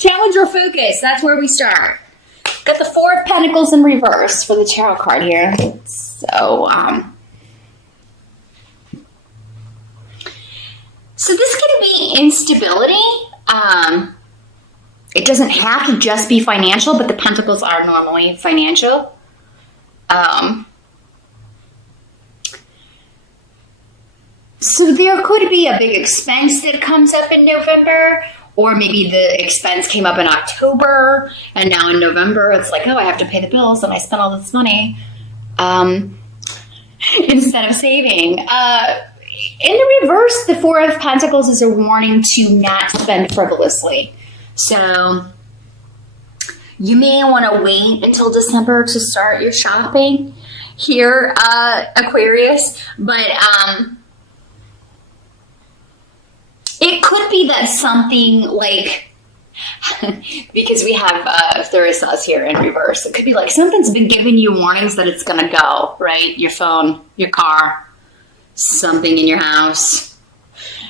Challenge or focus. That's where we start. Got the Four of Pentacles in reverse for the tarot card here. So this can be instability. It doesn't have to just be financial, but the pentacles are normally financial. So there could be a big expense that comes up in November, or maybe the expense came up in October, and now in November it's like, oh, I have to pay the bills, and I spent all this money instead of saving. In the reverse, the Four of Pentacles is a warning to not spend frivolously. So you may want to wait until December to start your shopping here, Aquarius. But it could be that something like, because we have Therisas here in reverse, it could be like something's been giving you warnings that it's going to go, right? Your phone, your car, something in your house.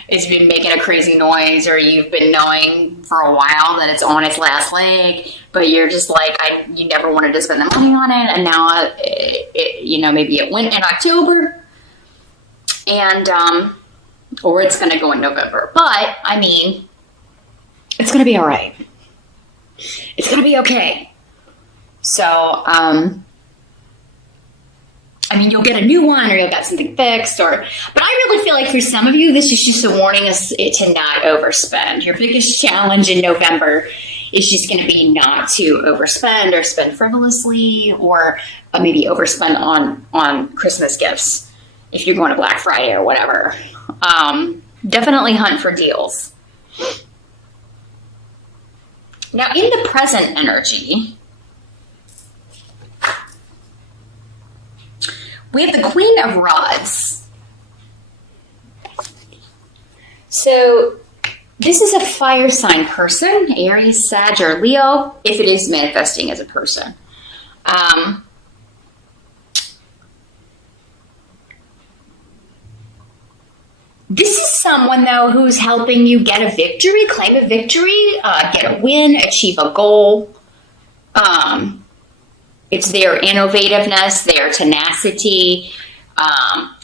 It's been making a crazy noise, or you've been knowing for a while that it's on its last leg, but you're just like, you never wanted to spend the money on it, and now, maybe it went in October, and, or it's going to go in November. But, I mean, it's going to be all right. It's going to be okay. So, you'll get a new one, or you'll get something fixed, but I really feel like for some of you, this is just a warning to not overspend. Your biggest challenge in November is just going to be not to overspend or spend frivolously, or maybe overspend on Christmas gifts if you're going to Black Friday or whatever. Definitely hunt for deals. Now, in the present energy, we have the Queen of Rods. So this is a fire sign person, Aries, Sag, or Leo, if it is manifesting as a person. This is someone, though, who's helping you get a victory, claim a victory, get a win, achieve a goal. It's their innovativeness, their tenacity,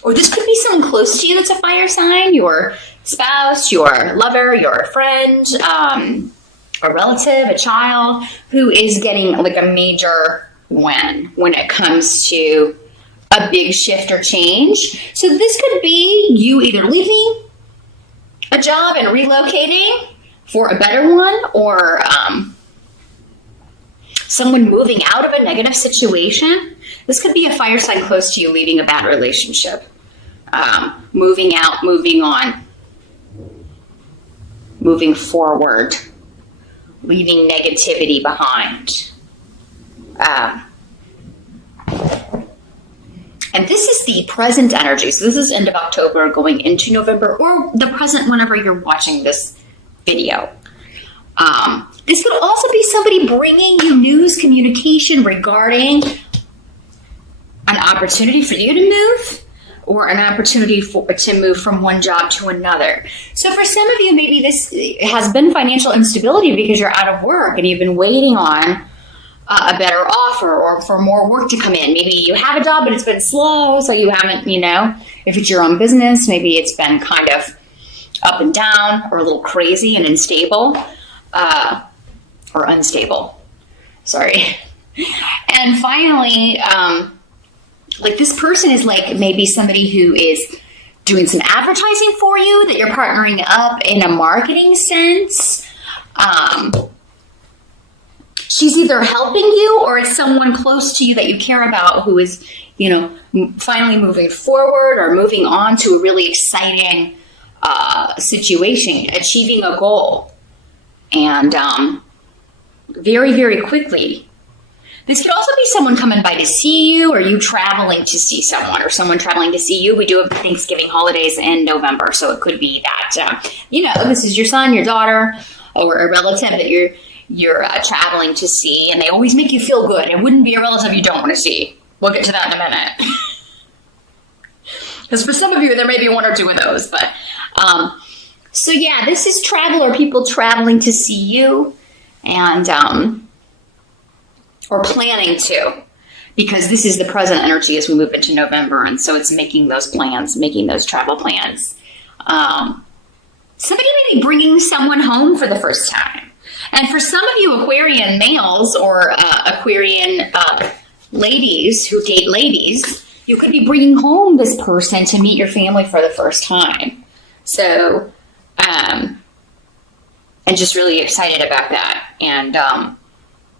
or this could be someone close to you that's a fire sign, your spouse, your lover, your friend, a relative, a child, who is getting like a major win when it comes to a big shift or change. So this could be you either leaving a job and relocating for a better one, or someone moving out of a negative situation. This could be a fire sign close to you leaving a bad relationship, moving out, moving on, moving forward, leaving negativity behind. And this is the present energy. So this is end of October going into November, or the present whenever you're watching this video. This could also be somebody bringing you news, communication regarding an opportunity for you to move, or an opportunity to move from one job to another. So for some of you, maybe this has been financial instability because you're out of work and you've been waiting on a better offer, or for more work to come in. Maybe you have a job, but it's been slow, so you haven't, if it's your own business, maybe it's been kind of up and down, or a little crazy and unstable. Or unstable. Sorry. And finally, like this person is like maybe somebody who is doing some advertising for you, that you're partnering up in a marketing sense. She's either helping you, or it's someone close to you that you care about who is, finally moving forward or moving on to a really exciting situation, achieving a goal. And very, very quickly. This could also be someone coming by to see you, or you traveling to see someone, or someone traveling to see you. We do have the Thanksgiving holidays in November, so it could be that, this is your son, your daughter, or a relative that you're traveling to see, and they always make you feel good. It wouldn't be a relative you don't want to see. We'll get to that in a minute. Because for some of you, there may be one or two of those, but... So yeah, this is travel, or people traveling to see you. and or planning to, because this is the present energy as we move into November, and so it's making those plans, making those travel plans. Somebody may be bringing someone home for the first time. And for some of you Aquarian males or Aquarian ladies who date ladies, you could be bringing home this person to meet your family for the first time. So, and just really excited about that and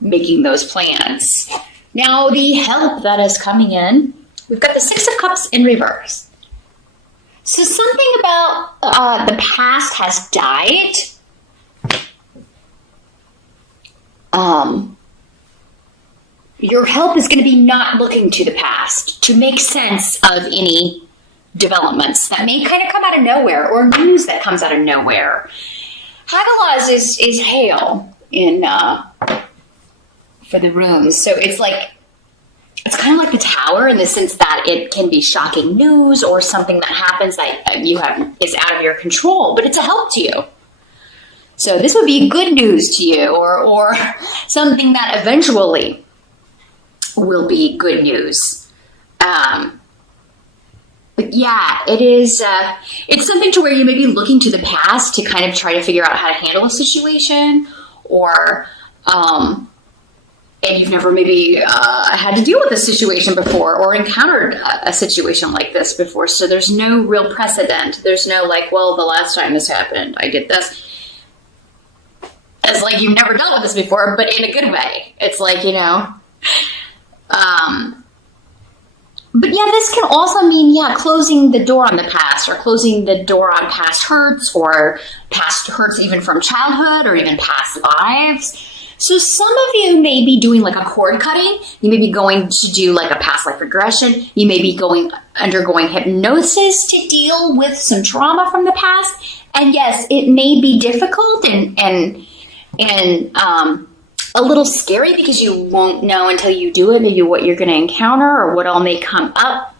making those plans. Now, the help that is coming in, we've got the Six of Cups in reverse. So something about the past has died. Your help is going to be not looking to the past to make sense of any developments that may kind of come out of nowhere or news that comes out of nowhere. Hagalaz is hail in for the runes, so it's kind of like the Tower in the sense that it can be shocking news or something that happens that is out of your control, but it's a help to you. So this would be good news to you, or something that eventually will be good news. But yeah, it is. It's something to where you may be looking to the past to kind of try to figure out how to handle a situation, or and you've never maybe had to deal with a situation before or encountered a situation like this before. So there's no real precedent. There's no well, the last time this happened, I did this. It's like you've never dealt with this before, but in a good way. It's but yeah, this can also mean, closing the door on the past, or closing the door on past hurts, or past hurts even from childhood, or even past lives. So some of you may be doing a cord cutting. You may be going to do a past life regression. You may be undergoing hypnosis to deal with some trauma from the past. And yes, it may be difficult and a little scary because you won't know until you do it, maybe what you're going to encounter or what all may come up.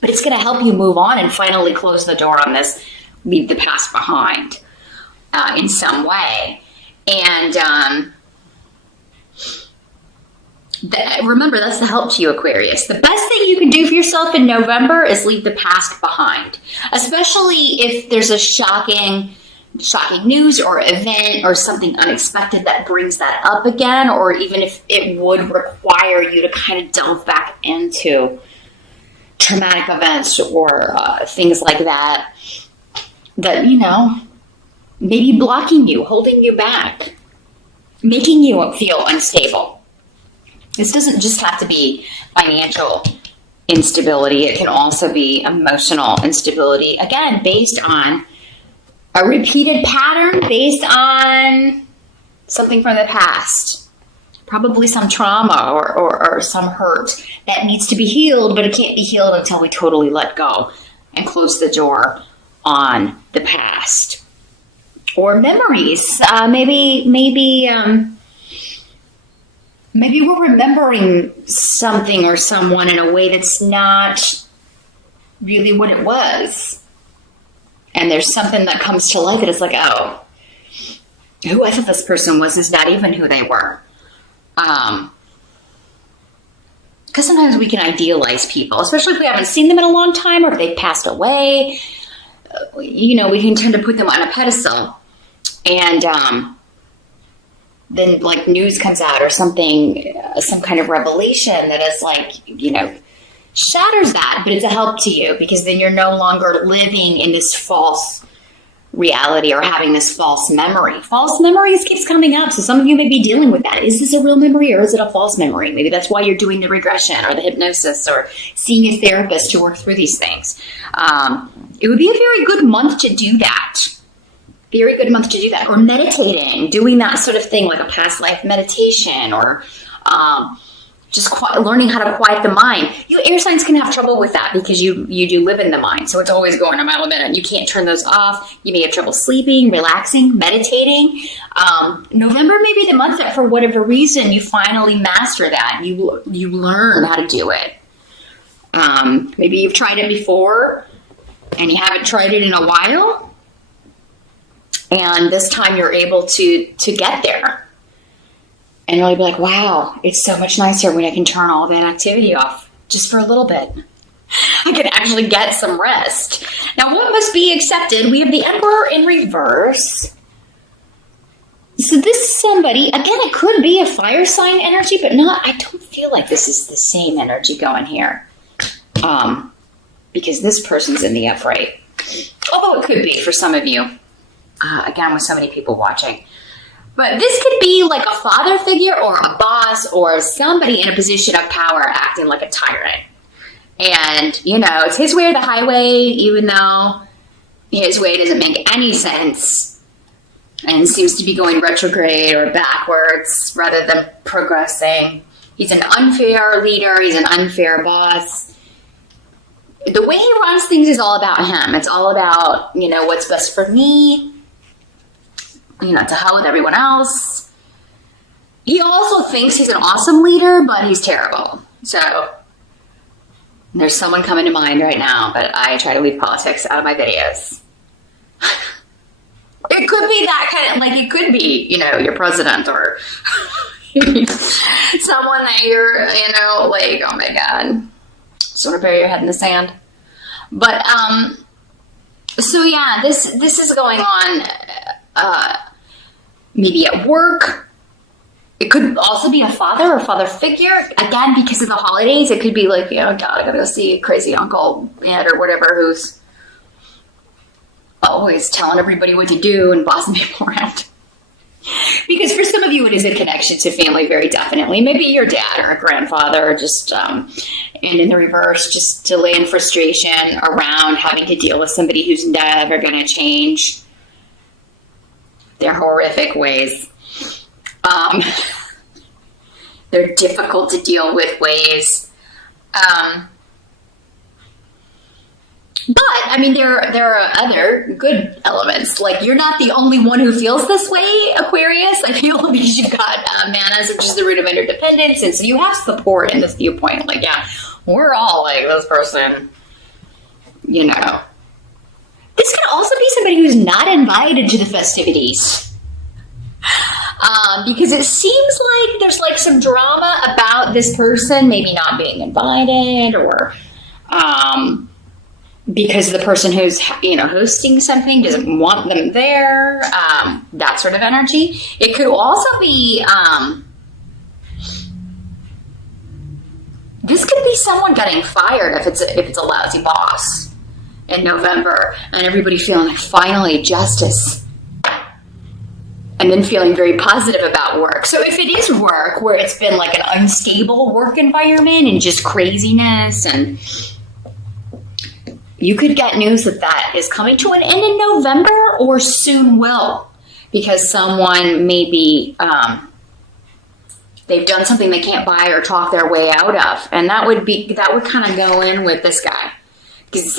But it's going to help you move on and finally close the door on this, leave the past behind in some way. And remember, that's the help to you, Aquarius. The best thing you can do for yourself in November is leave the past behind, especially if there's a shocking news or event or something unexpected that brings that up again, or even if it would require you to kind of delve back into traumatic events or things like that maybe blocking you, holding you back, making you feel unstable. This doesn't just have to be financial instability. It can also be emotional instability, again, based on a repeated pattern, based on something from the past. Probably some trauma or some hurt that needs to be healed, but it can't be healed until we totally let go and close the door on the past. Or memories. Maybe we're remembering something or someone in a way that's not really what it was. And there's something that comes to life that it's who I thought this person was is not even who they were. Because sometimes we can idealize people, especially if we haven't seen them in a long time or if they've passed away. We can tend to put them on a pedestal. And then news comes out or something, some kind of revelation that is shatters that, but it's a help to you because then you're no longer living in this false reality or having this false memory. False memories keeps coming up, so some of you may be dealing with that. Is this a real memory or is it a false memory? Maybe that's why you're doing the regression or the hypnosis or seeing a therapist to work through these things. It would be a very good month to do that. Very good month to do that. Or meditating, doing that sort of thing, like a past life meditation, or just learning how to quiet the mind. You air signs can have trouble with that because you do live in the mind. So it's always going a mile a minute. You can't turn those off. You may have trouble sleeping, relaxing, meditating. November may be the month that for whatever reason you finally master that. You learn how to do it. Maybe you've tried it before and you haven't tried it in a while. And this time you're able to get there. And you'll be like, wow, it's so much nicer when I can turn all that activity off just for a little bit. I can actually get some rest. Now, what must be accepted? We have the Emperor in reverse. So this is somebody, again, it could be a fire sign energy, but I don't feel like this is the same energy going here. Because this person's in the upright. Although it could be for some of you. Again, with so many people watching. But this could be like a father figure or a boss or somebody in a position of power acting like a tyrant. And, it's his way or the highway, even though his way doesn't make any sense and seems to be going retrograde or backwards rather than progressing. He's an unfair leader. He's an unfair boss. The way he runs things is all about him. It's all about, what's best for me, to hell with everyone else. He also thinks he's an awesome leader, but he's terrible. So there's someone coming to mind right now, but I try to leave politics out of my videos. It could be that kind of, it could be, your president or someone that you're, oh my God, sort of bury your head in the sand. But, so yeah, this is going on, maybe at work. It could also be a father or father figure. Again, because of the holidays, it could be like, God, I gotta go see crazy Uncle Ed or whatever who's always telling everybody what to do and bossing people around. Because for some of you, it is a connection to family, very definitely. Maybe your dad or a grandfather, or just, and in the reverse, just delay and frustration around having to deal with somebody who's never going to change their horrific ways. They're difficult to deal with ways. But, there are other good elements. You're not the only one who feels this way, Aquarius. I feel because you've got Manas, which is the root of interdependence, and so you have support in this viewpoint. We're all like this person, This could also be somebody who's not invited to the festivities. Because it seems like there's some drama about this person maybe not being invited, or because the person who's hosting something doesn't want them there, that sort of energy. It could also be this could be someone getting fired if it's a lousy boss in November, and everybody feeling like finally justice. And then feeling very positive about work. So if it is work where it's been an unstable work environment and just craziness, and you could get news that is coming to an end in November or soon will, because someone maybe they've done something they can't buy or talk their way out of, and that would kind of go in with this guy, because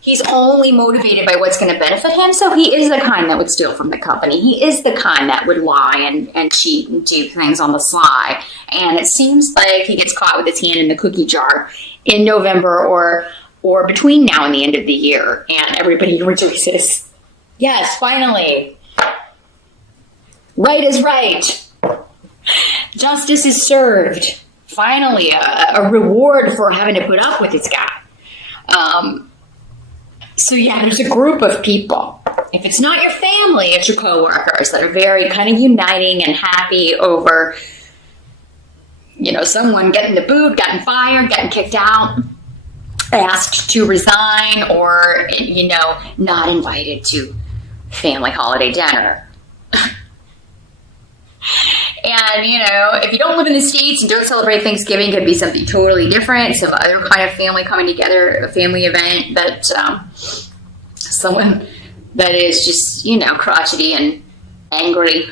he's only motivated by what's going to benefit him. So he is the kind that would steal from the company. He is the kind that would lie and cheat and do things on the sly. And it seems like he gets caught with his hand in the cookie jar in November or between now and the end of the year. And everybody rejoices. Yes, finally. Right is right. Justice is served. Finally, a reward for having to put up with this guy. So yeah, there's a group of people. If it's not your family, it's your coworkers that are very kind of uniting and happy over, someone getting the boot, getting fired, getting kicked out, asked to resign, or, not invited to family holiday dinner. And, if you don't live in the States and don't celebrate Thanksgiving, it could be something totally different. Some other kind of family coming together, a family event that someone that is just, crotchety and angry,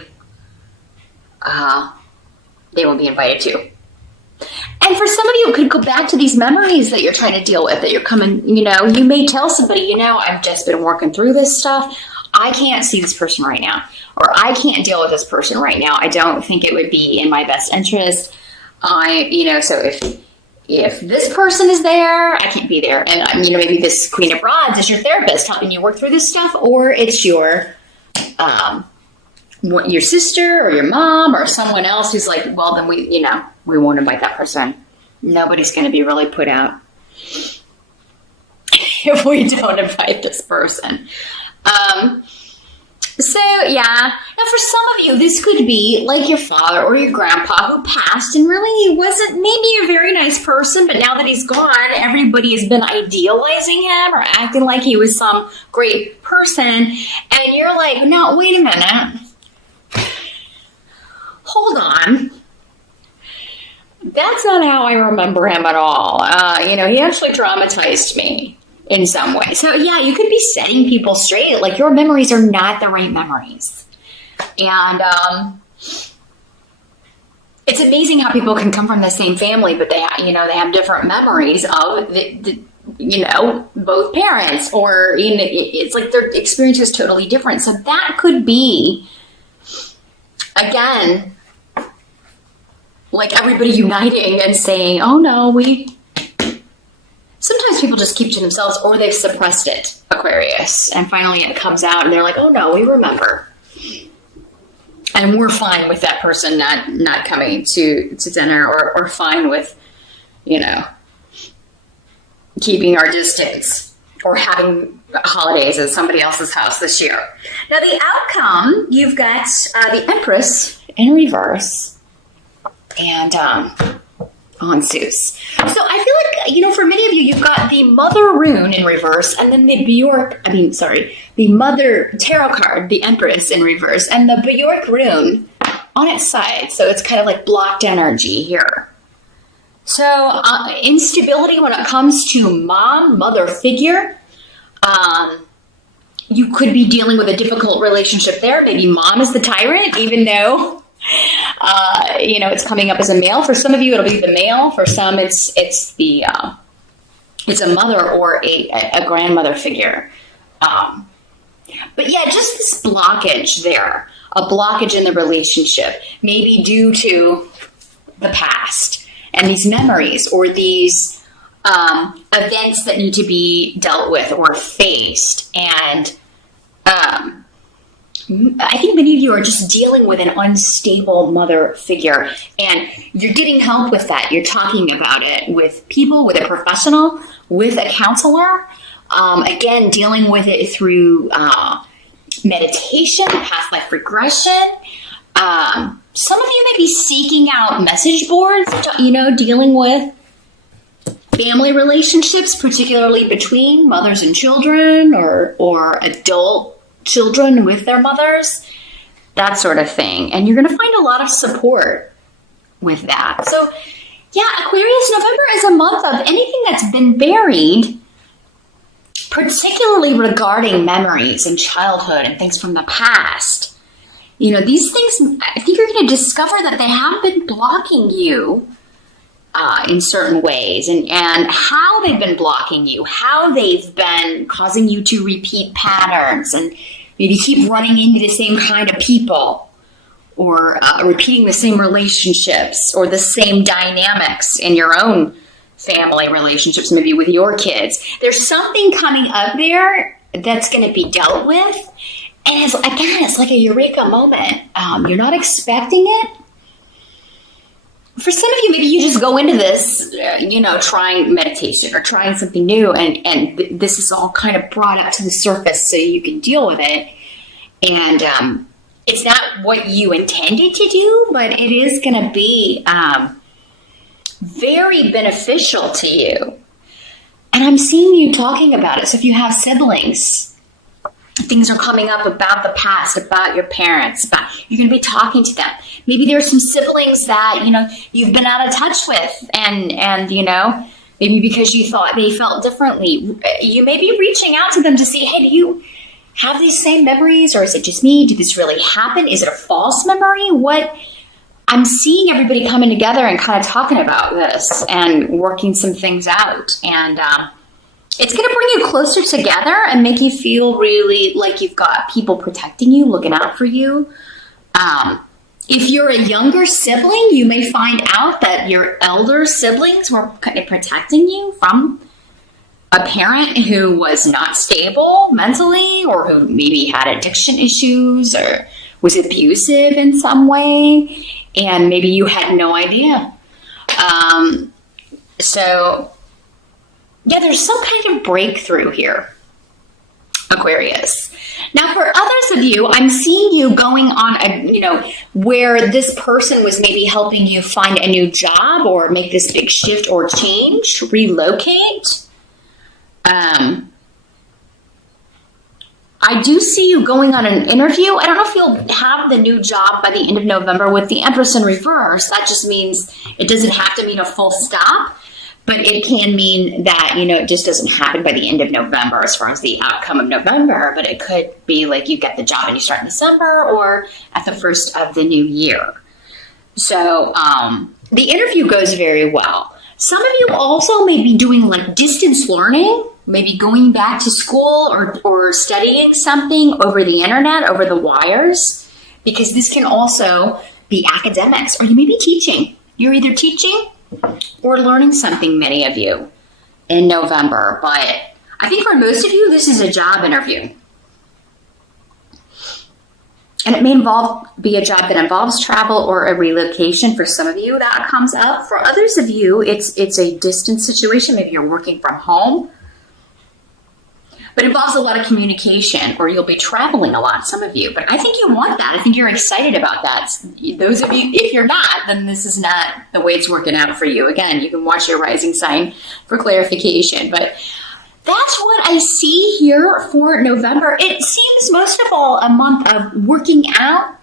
they won't be invited to. And for some of you, it could go back to these memories that you're trying to deal with, that you're coming, you may tell somebody, I've just been working through this stuff. I can't see this person right now, or I can't deal with this person right now. I don't think it would be in my best interest. So if this person is there, I can't be there. And, maybe this Queen of Rods is your therapist helping you work through this stuff, or it's your your sister or your mom or someone else who's like, well, then we won't invite that person. Nobody's going to be really put out if we don't invite this person. So yeah, now for some of you, this could be like your father or your grandpa who passed and really he wasn't maybe a very nice person, but now that he's gone, everybody has been idealizing him or acting like he was some great person. And you're like, no, wait a minute. Hold on. That's not how I remember him at all. He actually traumatized me in some way. So yeah, you could be setting people straight. Like your memories are not the right memories. And it's amazing how people can come from the same family, but they have different memories of both parents, or it's like their experience is totally different. So that could be, again, like everybody uniting and saying, oh no, sometimes people just keep to themselves or they've suppressed it, Aquarius, and finally it comes out and they're like, oh no, we remember. And we're fine with that person not coming to dinner or fine with, keeping our distance or having holidays at somebody else's house this year. Now the outcome, you've got the Empress in reverse and on Zeus. So I feel like, for many of you, you've got the Mother rune in reverse and then the Mother tarot card, the Empress in reverse, and the Bjork rune on its side. So it's kind of like blocked energy here. So instability when it comes to mother figure. You could be dealing with a difficult relationship there. Maybe mom is the tyrant, even though it's coming up as a male. For some of you, it'll be the male. For some, it's a mother or a grandmother figure. But yeah, just this blockage there, a blockage in the relationship, maybe due to the past and these memories or these events that need to be dealt with or faced. And I think many of you are just dealing with an unstable mother figure, and you're getting help with that. You're talking about it with people, with a professional, with a counselor. Again, dealing with it through meditation, past life regression. Some of you may be seeking out message boards, dealing with family relationships, particularly between mothers and children or adult children with their mothers, that sort of thing. And you're going to find a lot of support with that. So yeah, Aquarius, November is a month of anything that's been buried, particularly regarding memories and childhood and things from the past. These things, I think you're going to discover that they have been blocking you in certain ways, and how they've been blocking you, how they've been causing you to repeat patterns and maybe keep running into the same kind of people or repeating the same relationships or the same dynamics in your own family relationships, maybe with your kids. There's something coming up there that's going to be dealt with. And it's like a eureka moment. You're not expecting it. For some of you, maybe you just go into this, trying meditation or trying something new, and this is all kind of brought up to the surface so you can deal with it. And it's not what you intended to do, but it is going to be very beneficial to you. And I'm seeing you talking about it. So if you have siblings, things are coming up about the past, about your parents, you're going to be talking to them. Maybe there's some siblings that, you've been out of touch with and maybe because you thought they felt differently. You may be reaching out to them to see, hey, do you have these same memories, or is it just me? Did this really happen? Is it a false memory? I'm seeing everybody coming together and kind of talking about this and working some things out. And, it's going to bring you closer together and make you feel really like you've got people protecting you, looking out for you. If you're a younger sibling, you may find out that your elder siblings were kind of protecting you from a parent who was not stable mentally, or who maybe had addiction issues or was abusive in some way, and maybe you had no idea. So, yeah, there's some kind of breakthrough here, Aquarius. Now, for others of you, I'm seeing you going on where this person was maybe helping you find a new job or make this big shift or change, relocate. I do see you going on an interview. I don't know if you'll have the new job by the end of November with the Empress in reverse. That just means it doesn't have to mean a full stop, but it can mean that, it just doesn't happen by the end of November as far as the outcome of November, but it could be like you get the job and you start in December or at the first of the new year. So the interview goes very well. Some of you also may be doing like distance learning, maybe going back to school or studying something over the internet, over the wires, because this can also be academics, or you may be teaching. You're either teaching or learning something, many of you, in November. But I think for most of you, this is a job interview. And it may be a job that involves travel or a relocation. For some of you, that comes up. For others of you, it's a distance situation. Maybe you're working from home. But it involves a lot of communication, or you'll be traveling a lot, some of you. But I think you want that. I think you're excited about that. Those of you, if you're not, then this is not the way it's working out for you. Again, you can watch your rising sign for clarification. But that's what I see here for November. It seems most of all a month of working out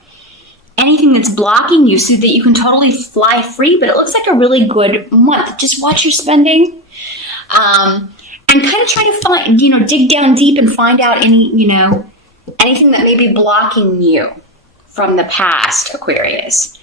anything that's blocking you so that you can totally fly free. But it looks like a really good month. Just watch your spending. And kind of try to find, dig down deep and find out anything that may be blocking you from the past, Aquarius.